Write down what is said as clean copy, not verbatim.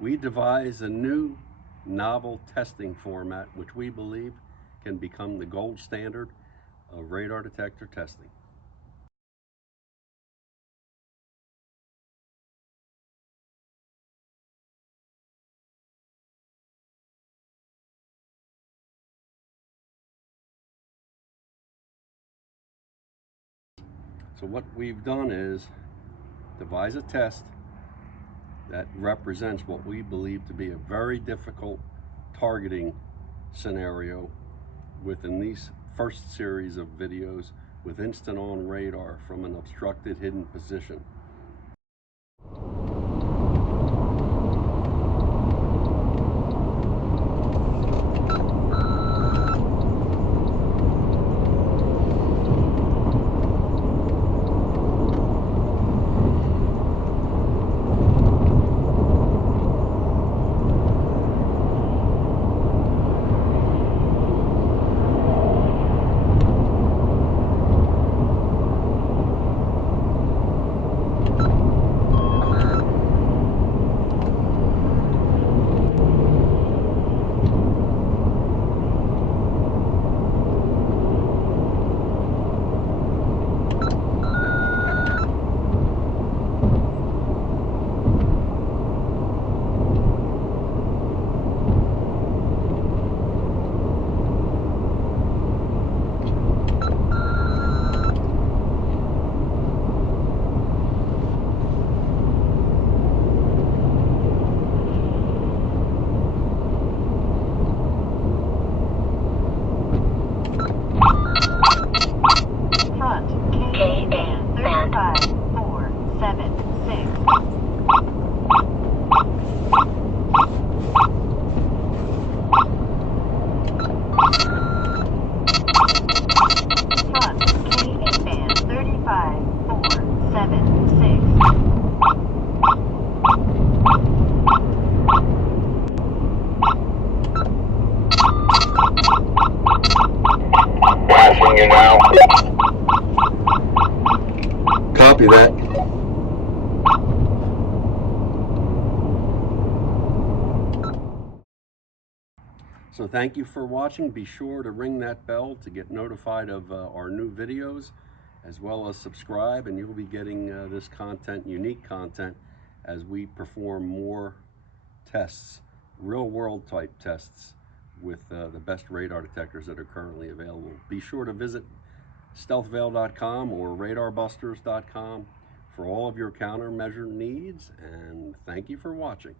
We devised a new novel testing format which we believe can become the gold standard of radar detector testing. So what we've done is devise a test that represents what we believe to be a very difficult targeting scenario within these first series of videos with instant on radar from an obstructed hidden position. Flashing you now. Copy that. So thank you for watching. Be sure to ring that bell to get notified of our new videos, as well as subscribe, and you'll be getting this content, unique content, as we perform more tests, real world type tests with the best radar detectors that are currently available. Be sure to visit stealthveil.com or radarbusters.com for all of your countermeasure needs, and thank you for watching.